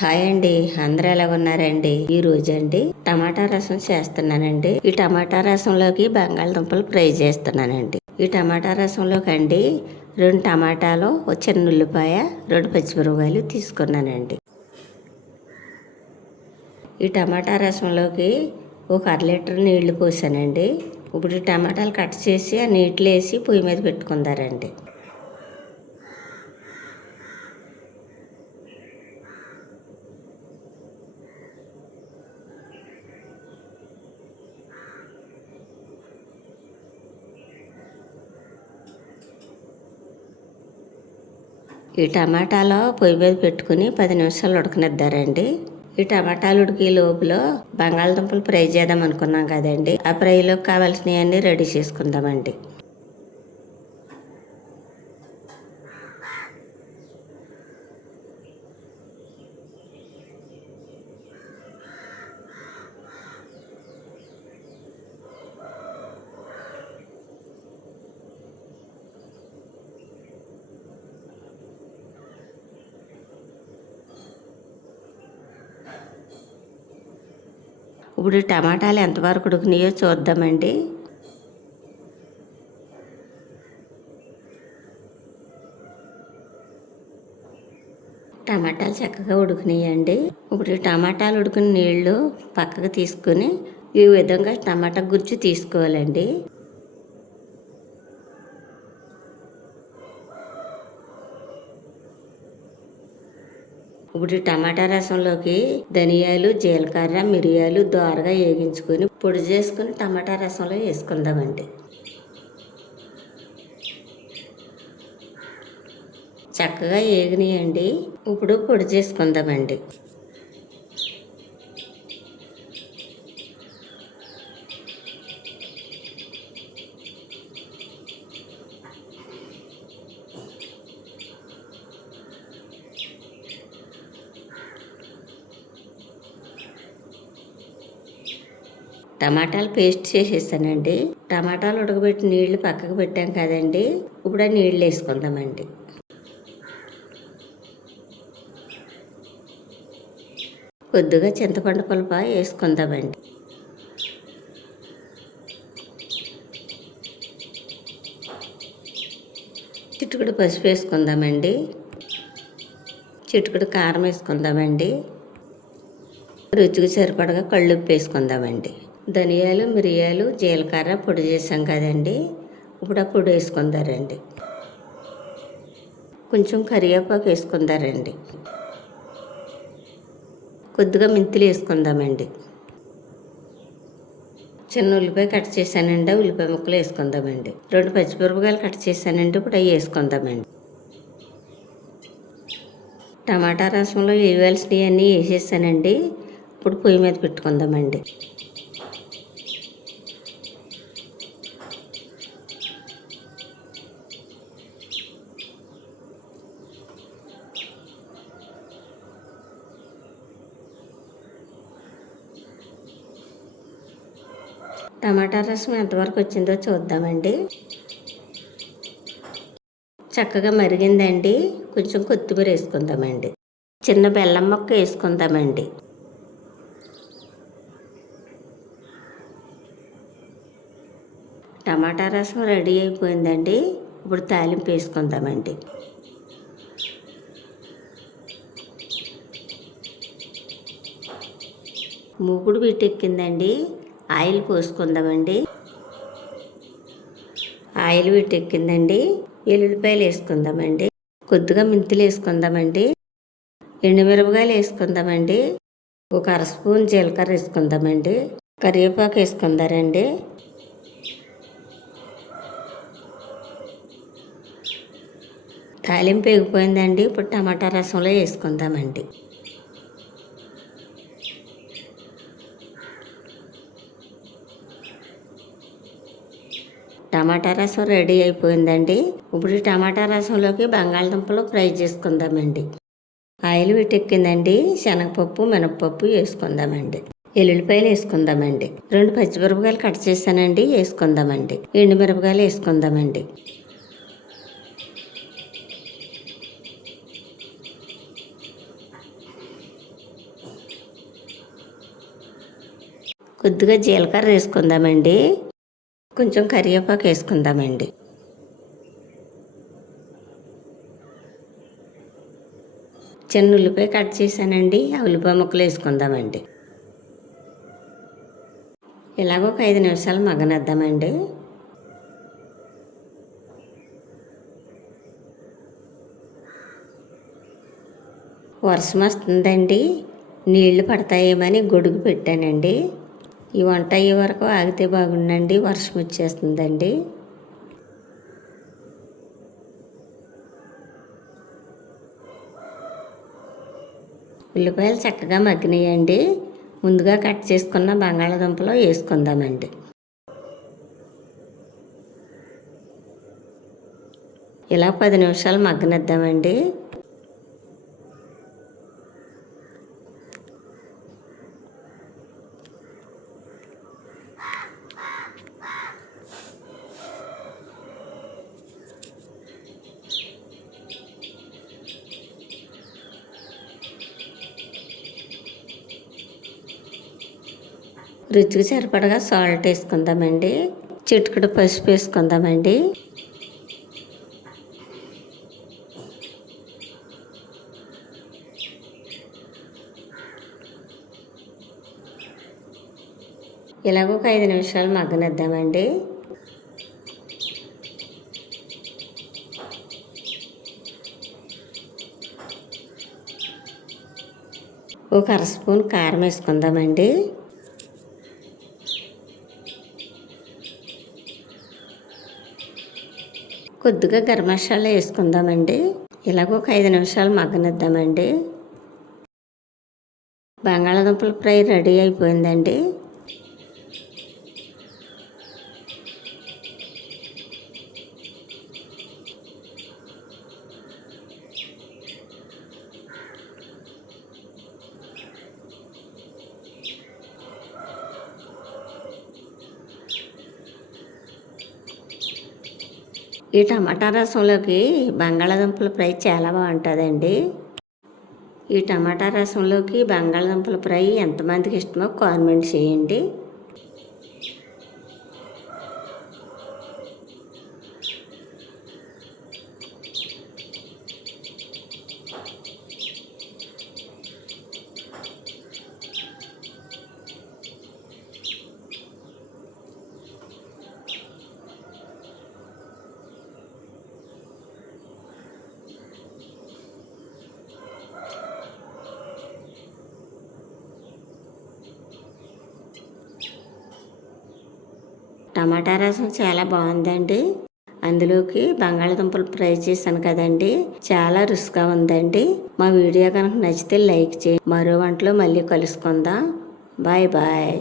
Hi అండి. అందరూ ఎలా ఉన్నారండి? ఈ రోజు అండి టమాటా రసం చేస్తున్నానండి. ఈ టమాటా రసంలోకి బంగాళదుంపలు ఫ్రై చేస్తున్నానండి. ఈ టమాటా రసంలోకి అండి రెండు టమాటాలు ఒక చిన్న ఉల్లిపాయ రెండు పచ్చిమిరపకాయలు తీసుకున్నానండి. ఈ టమాటా రసంలోకి ఒక అర లీటర్ నీళ్ళు పోసానండి. ఇప్పుడు టమాటాలు కట్ చేసి ఆ నీటిలో వేసి పొయ్యి మీద పెట్టుకుందారండి. ఈ టమాటాలో పొయ్యి మీద పెట్టుకుని పది నిమిషాలు ఉడకనిద్దారండి. ఈ టమాటాలు ఉడికి లోపల బంగాళదుంపలు ఫ్రై చేద్దాం అనుకున్నాం కదండి. ఆ ఫ్రైలోకి కావాల్సినవన్నీ రెడీ చేసుకుందామండి. ఇప్పుడు టమాటాలు ఎంతవరకు ఉడికినాయో చూద్దామండి. టమాటాలు చక్కగా ఉడికినాయండి. ఇప్పుడు టమాటాలు ఉడికిన నీళ్ళు పక్కకు తీసుకుని ఈ విధంగా టమాటా గుజ్జు తీసుకోవాలండి. ఇప్పుడు టమాటా రసంలోకి ధనియాలు జీలకర్ర మిరియాలు దోరగా వేగించుకొని పొడి చేసుకుని టమాటా రసంలో వేసుకుందామండి. చక్కగా వేగినాయండి. ఇప్పుడు పొడి చేసుకుందామండి. టమాటాలు పేస్ట్ చేసేసానండి టమాటాలు ఉడకబెట్టి నీళ్ళు పక్కకు పెట్టాం కదండి. ఇప్పుడు ఆ నీళ్ళు వేసుకుందామండి. కొద్దిగా చింతపండు పులప వేసుకుందామండి. చిటుకుడు పసుపు వేసుకుందామండి. చిటుకుడు కారం వేసుకుందామండి. రుచికి సరిపడగా కళ్ళుప్పు వేసుకుందామండి. ధనియాలు మిరియాలు జీలకర్ర పొడి చేసాం కదండి. ఇప్పుడు ఆ పొడి వేసుకుందారండి కొంచెం కరివేపాకు వేసుకుందారండి కొద్దిగా మెంతులు వేసుకుందామండి చిన్న ఉల్లిపాయ కట్ చేశానండి. ఉల్లిపాయ ముక్కలు వేసుకుందామండి రెండు పచ్చిమిరపకాయలు కట్ చేశానండి. ఇప్పుడు అవి వేసుకుందామండి టమాటా రసంలో వేయవలసినవి అన్నీ వేసేసానండి. ఇప్పుడు పొయ్యి మీద పెట్టుకుందామండి టమాటా రసం ఎంతవరకు వచ్చిందో చూద్దామండి. చక్కగా మరిగిందండి. కొంచెం కొత్తిమీర వేసుకుందామండి. చిన్న బెల్లం మొక్క వేసుకుందామండి. టమాటా రసం రెడీ అయిపోయిందండి. ఇప్పుడు తాలింపు వేసుకుందామండి. మూకుడు వీటెక్కిందండి ఆయిల్ పోసుకుందామండి. ఆయిల్ వీటెక్కిందండి ఎల్లుల్లిపాయలు వేసుకుందామండి. కొద్దిగా మెంతులు వేసుకుందామండి. ఎండుమిరపకాయలు వేసుకుందామండి. ఒక అర స్పూన్ జీలకర్ర వేసుకుందామండి. కరివేపాకు వేసుకుందారండి. తాలింపు ఎగిపోయిందండి. ఇప్పుడు టమాటా రసంలో వేసుకుందామండి. టమాటా రసం రెడీ అయిపోయిందండి. ఇప్పుడు టమాటా రసంలోకి బంగాళదుంపలు ఫ్రై చేసుకుందామండి. ఆయిల్ పెట్టెక్కిందండి శనగపప్పు మినపప్పు వేసుకుందామండి. ఎల్లుల్లిపాయలు వేసుకుందామండి. రెండు పచ్చిమిరపకాయలు కట్ చేశానండి. వేసుకుందామండి. ఎండుమిరపకాయలు వేసుకుందామండి. కొద్దిగా జీలకర్ర వేసుకుందామండి. కొంచెం కరివేపాకు వేసుకుందామండి. చిన్న ఉల్లిపాయ కట్ చేశానండి. ఆ ఉల్లిపాయ ముక్కలు వేసుకుందామండి. ఇలాగ ఒక ఐదు నిమిషాలు మగ్గనిద్దామండి. వర్షం వస్తుందండి. నీళ్ళు పడతాయేమని గొడుగు పెట్టానండి. ఈ వంట అయ్యే వరకు ఆగితే బాగుండండి వర్షం వచ్చేస్తుందండి. ఉల్లిపాయలు చక్కగా మగ్గినాయండి. ముందుగా కట్ చేసుకున్న బంగాళాదుంపలో వేసుకుందామండి. ఇలా పది నిమిషాలు మగ్గనిద్దామండి. రుచికి సరిపడగా సాల్ట్ వేసుకుందామండి. చిటికడు పసుపు వేసుకుందామండి. ఇలాగ ఒక ఐదు నిమిషాలు మగ్గనిద్దామండి. ఒక అర స్పూన్ కారం వేసుకుందామండి. కొద్దిగా గరం మసాలా వేసుకుందామండి. ఇలాగ ఒక ఐదు నిమిషాలు మగ్గనిద్దామండి. బంగాళాదుంపల ఫ్రై రెడీ అయిపోయిందండి. ఈ టమాటా రసంలోకి బంగాళాదుంపల ఫ్రై చాలా బాగుంటుందండి. ఈ టమాటా రసంలోకి బంగాళాదుంపల ఫ్రై ఎంతమందికి ఇష్టమో కామెంట్ చేయండి. టమాటా రసం చాలా బాగుందండి. అందులోకి బంగాళదుంపలు ఫ్రై చేశాను కదండి. చాలా రుచిగా ఉందండి. మా వీడియో కనుక నచ్చితే లైక్ చేయి మరో వంటలో మళ్ళీ కలుసుకుందాం. Bye bye.